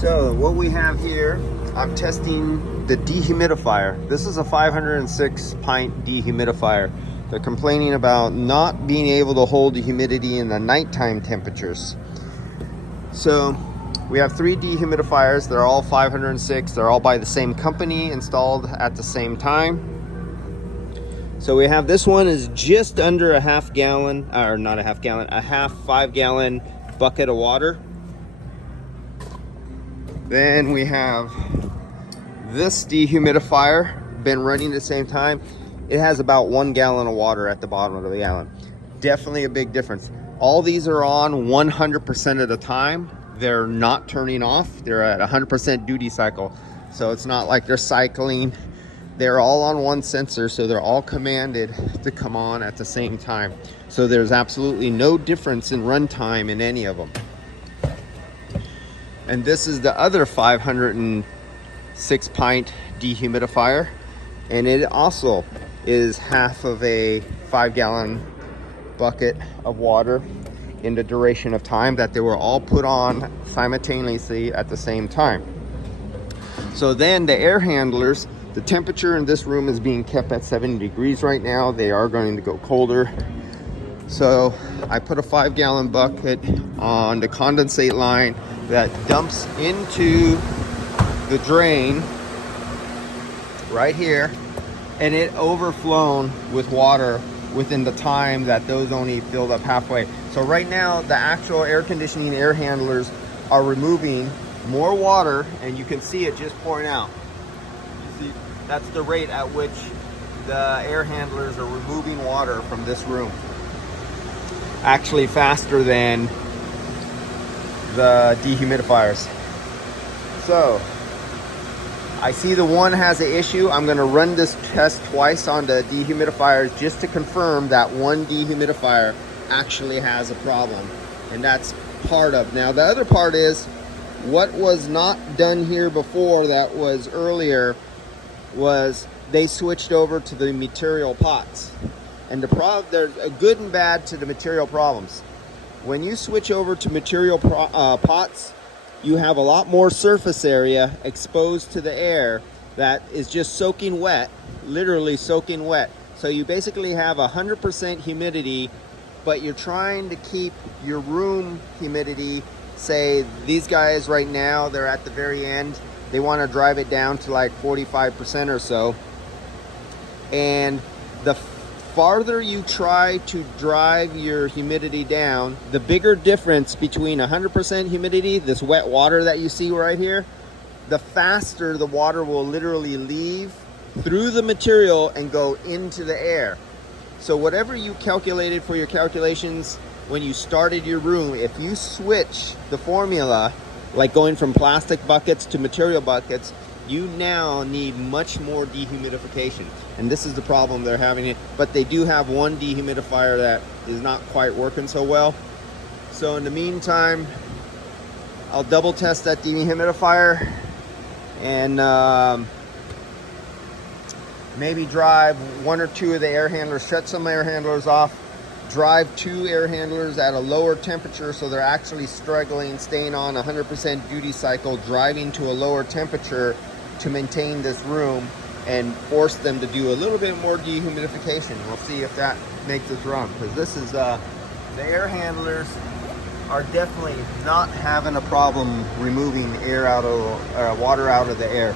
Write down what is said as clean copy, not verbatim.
So what we have here, I'm testing the dehumidifier. This is a 506 pint dehumidifier. They're complaining about not being able to hold the humidity in the nighttime temperatures. So we have 3 dehumidifiers. They're all 506. They're all by the same company, installed at the same time. So we have this one is just under a half 5 gallon bucket of water. Then we have this dehumidifier, been running at the same time. It has about 1 gallon of water at the bottom of the gallon. Definitely a big difference. All these are on 100% of the time. They're not turning off. They're at 100% duty cycle. So it's not like they're cycling. They're all on one sensor, so they're all commanded to come on at the same time. So there's absolutely no difference in runtime in any of them. And this is the other 506 pint dehumidifier, and it also is half of a 5 gallon bucket of water in the duration of time that they were all put on simultaneously at the same time. So then the air handlers, the temperature in this room is being kept at 70 degrees right now. They are going to go colder. So I put a 5 gallon bucket on the condensate line that dumps into the drain right here, and it overflown with water within the time that those only filled up halfway. So right now the actual air conditioning air handlers are removing more water, and you can see it just pouring out. You see, that's the rate at which the air handlers are removing water from this room. Actually faster than the dehumidifiers. So I see the one has an issue. I'm going to run this test twice on the dehumidifiers just to confirm that one dehumidifier actually has a problem, and that's part of. Now the other part is what was not done here before, that was earlier, was they switched over to the material pots. And there's a good and bad to the material problems. When you switch over to material pots, you have a lot more surface area exposed to the air that is just soaking wet, literally soaking wet. So you basically have 100% humidity, but you're trying to keep your room humidity. Say these guys right now, they're at the very end. They want to drive it down to like 45% or so. And the farther you try to drive your humidity down, the bigger difference between 100% humidity, this wet water that you see right here, the faster the water will literally leave through the material and go into the air. So whatever you calculated for your calculations when you started your room, if you switch the formula, like going from plastic buckets to material buckets, you now need much more dehumidification. And this is the problem they're having. But they do have one dehumidifier that is not quite working so well. So in the meantime, I'll double test that dehumidifier and maybe drive 1 or 2 of the air handlers, shut some air handlers off, drive 2 air handlers at a lower temperature so they're actually struggling, staying on 100% duty cycle, driving to a lower temperature to maintain this room, and force them to do a little bit more dehumidification. We'll see if that makes us run, because this is the air handlers are definitely not having a problem removing air out of water out of the air.